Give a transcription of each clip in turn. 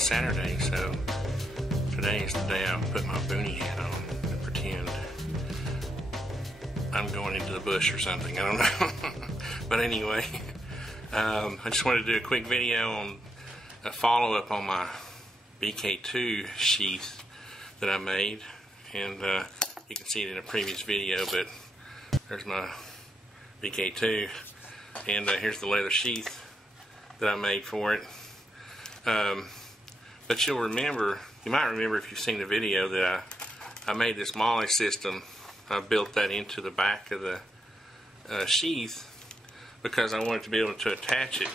is Saturday, so today is the day I'll put my boonie hat on and pretend I'm going into the bush or something. I don't know. But anyway, I just wanted to do a quick video on a follow-up on my BK-2 sheath that I made, and you can see it in a previous video, but there's my BK-2, and here's the leather sheath that I made for it. But you might remember if you've seen the video that I made this MOLLE system. I built that into the back of the sheath because I wanted to be able to attach it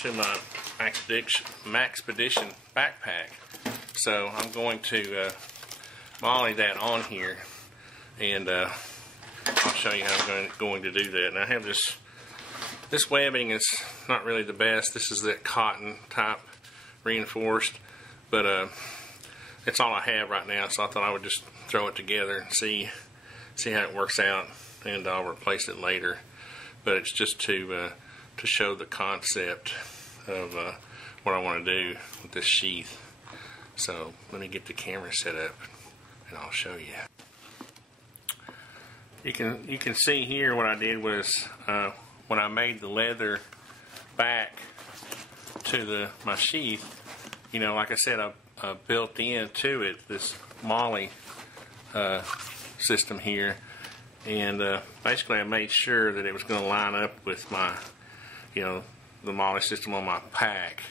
to my Maxpedition backpack. So I'm going to MOLLE that on here, and I'll show you how I'm going to do that. And I have this webbing is not really the best. This is that cotton type reinforced, but it's all I have right now, so I thought I would just throw it together and see how it works out, and I'll replace it later. But it's just to show the concept of what I want to do with this sheath. So let me get the camera set up and I'll show you. You can see here what I did was when I made the leather back to my sheath, you know, like I said, I built into it this MOLLE system here, and basically I made sure that it was going to line up with my, you know, the MOLLE system on my pack.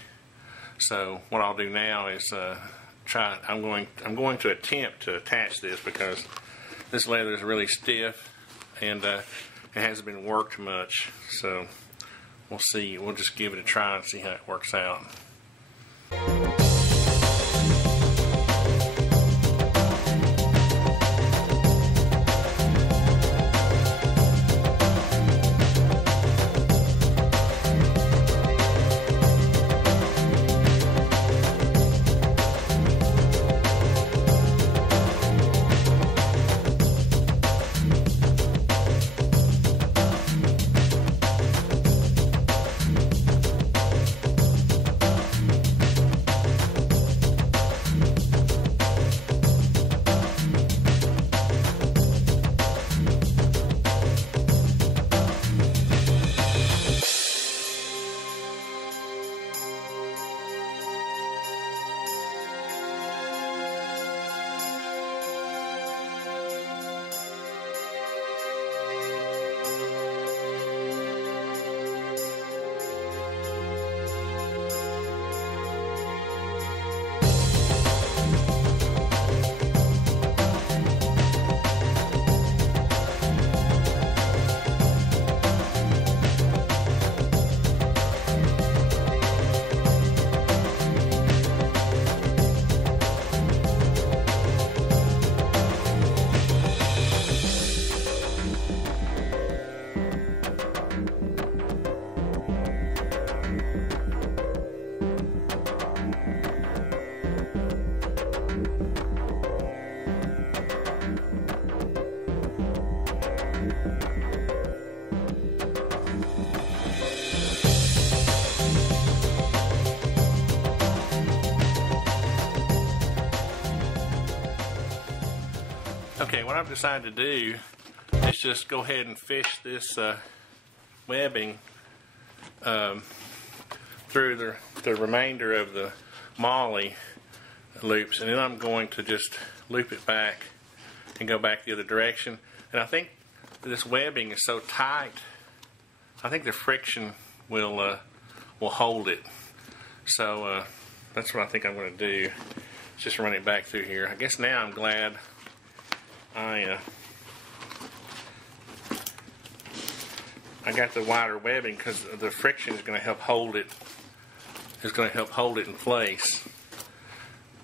So what I'll do now is I'm going to attempt to attach this because this leather is really stiff and it hasn't been worked much. So we'll see. We'll just give it a try and see how it works out. Okay, what I've decided to do is just go ahead and fish this webbing through the remainder of the MOLLE loops, and then I'm going to just loop it back and go back the other direction. And I think this webbing is so tight, I think the friction will hold it. So that's what I think I'm going to do. Just run it back through here. I guess now I'm glad I got the wider webbing, because the friction is going to help hold it. It's going to help hold it in place.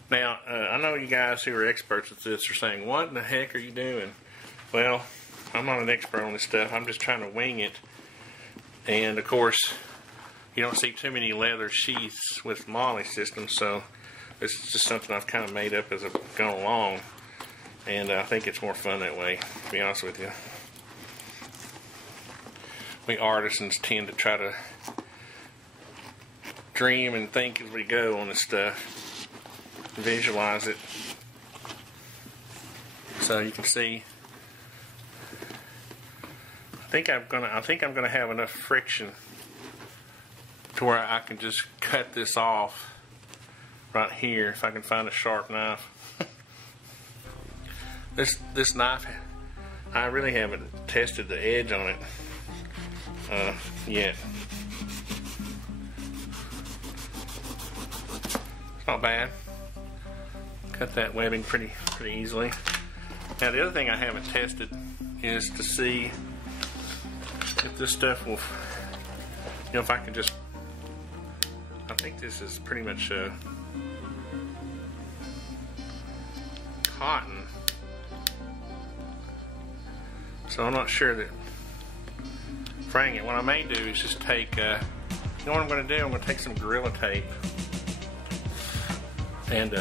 Now, I know you guys who are experts at this are saying, "What in the heck are you doing?" Well, I'm not an expert on this stuff. I'm just trying to wing it. And of course, you don't see too many leather sheaths with MOLLE systems, so this is just something I've kind of made up as I've gone along. And I think it's more fun that way, to be honest with you. We artisans tend to try to dream and think as we go on this stuff. Visualize it. So you can see. I think I'm gonna have enough friction to where I can just cut this off right here if I can find a sharp knife. This knife, I really haven't tested the edge on it yet. It's not bad. Cut that webbing pretty easily. Now the other thing I haven't tested is to see if this stuff will, if I can just, I think this is pretty much cotton. So I'm not sure that fraying it. What I may do is just take, you know what I'm going to do? I'm going to take some Gorilla Tape and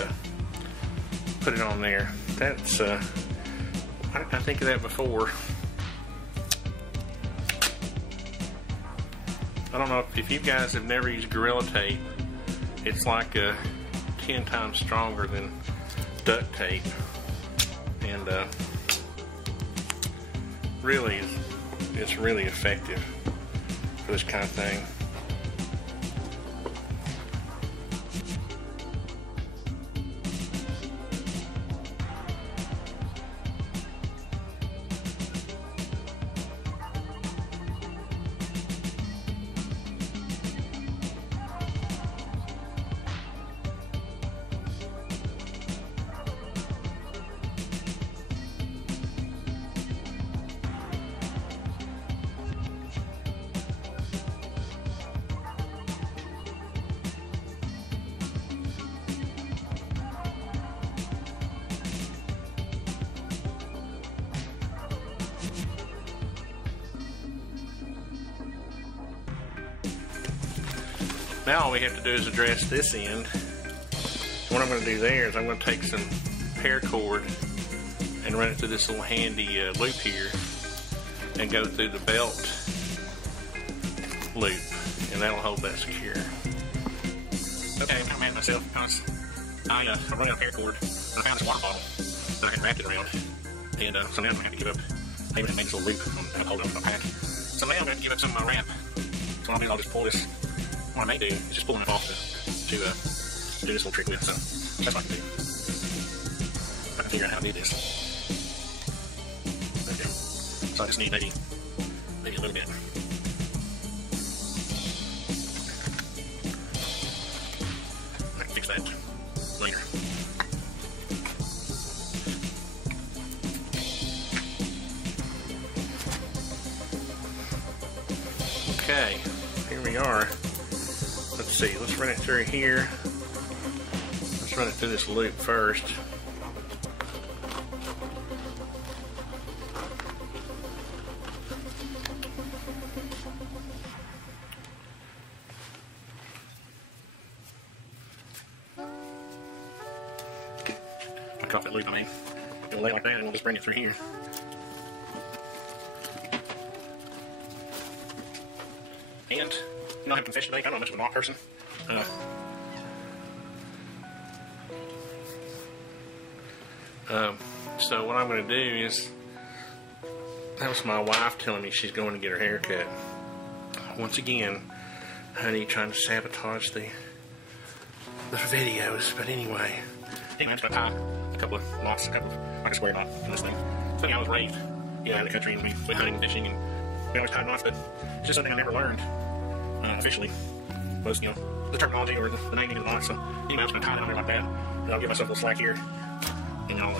put it on there. That's, I think of that before. I don't know if you guys have never used Gorilla Tape. It's like 10 times stronger than duct tape. And really, it's really effective for this kind of thing. Now all we have to do is address this end. What I'm going to do there is I'm going to take some paracord and run it through this little handy loop here and go through the belt loop, and that'll hold that secure. Okay, I'm mad at myself because I run out of paracord and I found this water bottle that I can wrap it around, and so now I'm going to have to give up. I even made this little loop on hold it on my pack. So now I'm going to give up some of my wrap. So what I'll do is I'll just pull this. What I may do is just pull enough off to do this little trick with. So that's what I can do. I can figure out how to do this. Okay. So I just need maybe a little bit. I can fix that later. Okay, here we are. Let's see, let's run it through here. Let's run it through this loop first. I'll cut that loop, it'll lay like that and we'll just bring it through here. And, I have a confession to make, I'm not much of a knot person. So what I'm going to do is, that was my wife telling me she's going to get her hair cut. Once again, honey trying to sabotage the videos, but anyway. I'm just going to tie a couple of knots, like a square knot in this thing. Something I was raised, in the country, and we went hunting and fishing, and we always tied knots, but it's just something I never learned. Officially was, the terminology or the naming of the knot. So anyway, I'm just going to tie it on there like that, and I'll give myself a little slack here, and I'll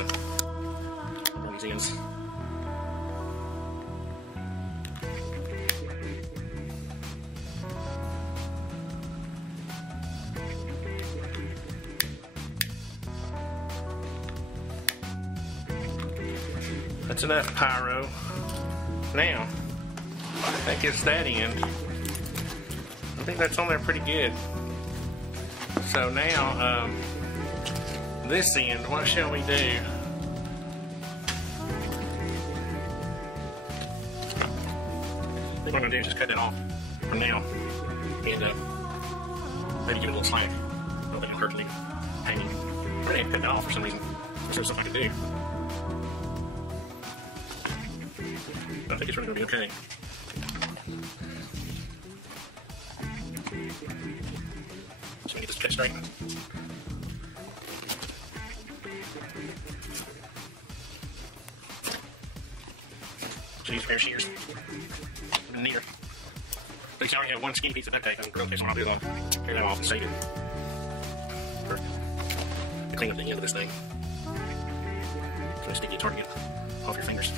run these ends. That's enough pyro. Now, that gets that end. I think that's on there pretty good. So now, this end, what shall we do? I think what I'm going to do is just cut that off from now. And maybe give it a little slack. I don't think it'll hurt to leave it hanging. I really ain't cutting it off for some reason. There's something I can do. But I think it's really going to be okay. So we get this cut straight. So use a pair of shears. Neater. But you already have one skinny piece of duct tape. In real case, what I'll do is I'll tear that off and save it for to clean up the end of this thing. It's really sticky. It's hard to get off your fingers.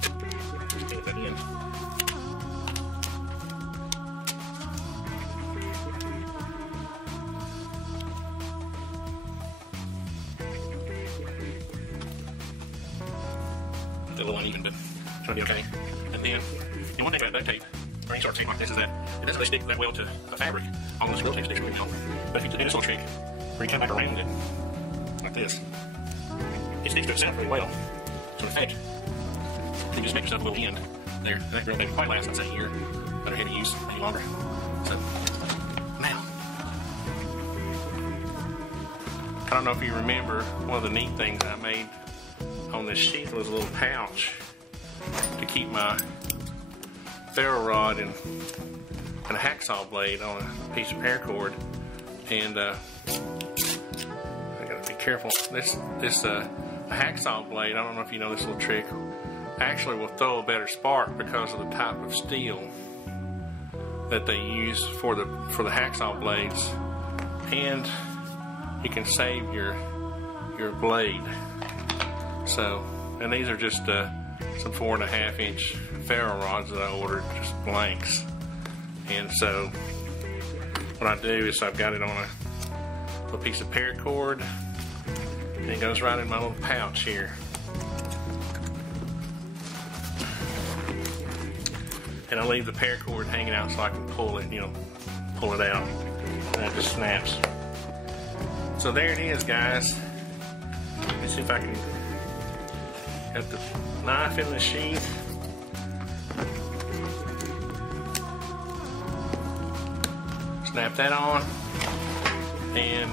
Just clean up that end. A little uneven, but it's going to be okay. And then, the one thing about duct tape, or any sort of tape like this, is that it doesn't really stick that well to a fabric. All this tape sticks really well. But if you do this little trick, where you come back around it, like this, it sticks to itself really well. So in effect, you just make yourself a little end there. And that girl maybe quite lasts, I'd say, a year. Better heavy use, maybe longer. So, now. I don't know if you remember, one of the neat things I made on this sheath was a little pouch to keep my ferro rod and a hacksaw blade on a piece of paracord. And I gotta be careful. This hacksaw blade, I don't know if you know this little trick, actually will throw a better spark because of the type of steel that they use for the hacksaw blades, and you can save your blade. So, and these are just some 4.5 inch ferro rods that I ordered, just blanks. And so, what I do is I've got it on a little piece of paracord, and it goes right in my little pouch here. And I leave the paracord hanging out so I can pull it, pull it out, and it just snaps. So there it is, guys. Let me see if I can get the knife in the sheath. Snap that on, and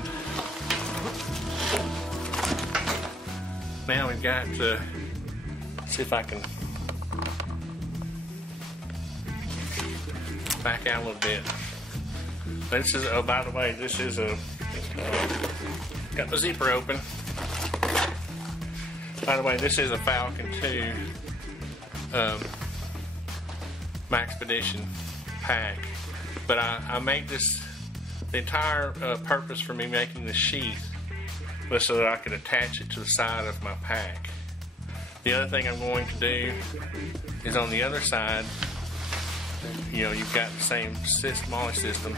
now we've got to see if I can back out a little bit. This is, oh, by the way, this is a got the zipper open. By the way, this is a Falcon II Expedition pack. But I made this, the entire purpose for me making the sheath was so that I could attach it to the side of my pack. The other thing I'm going to do is on the other side, you've got the same MoShang system,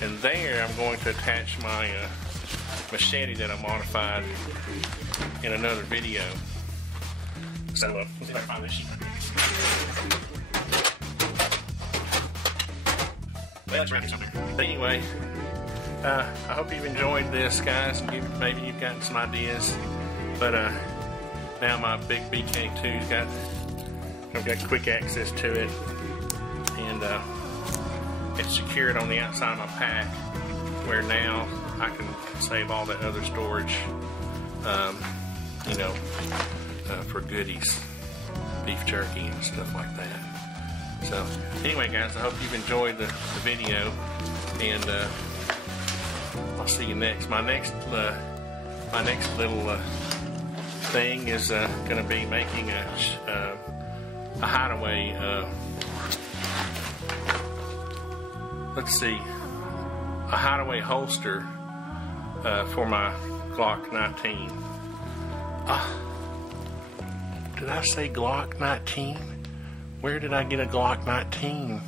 and there I'm going to attach my machete that I modified in another video. So let's see if I can find this sheet. Well, it's around here somewhere. But anyway, I hope you've enjoyed this, guys, and maybe you've gotten some ideas. But now my big BK-2's I've got quick access to it, and it's secured on the outside of my pack, where now I can save all that other storage, for goodies, beef jerky and stuff like that. So anyway, guys, I hope you've enjoyed the video, and I'll see you next. My next little thing is going to be making a hideaway. Let's see, a hideaway holster for my Glock 19. Did I say Glock 19? Where did I get a Glock 19?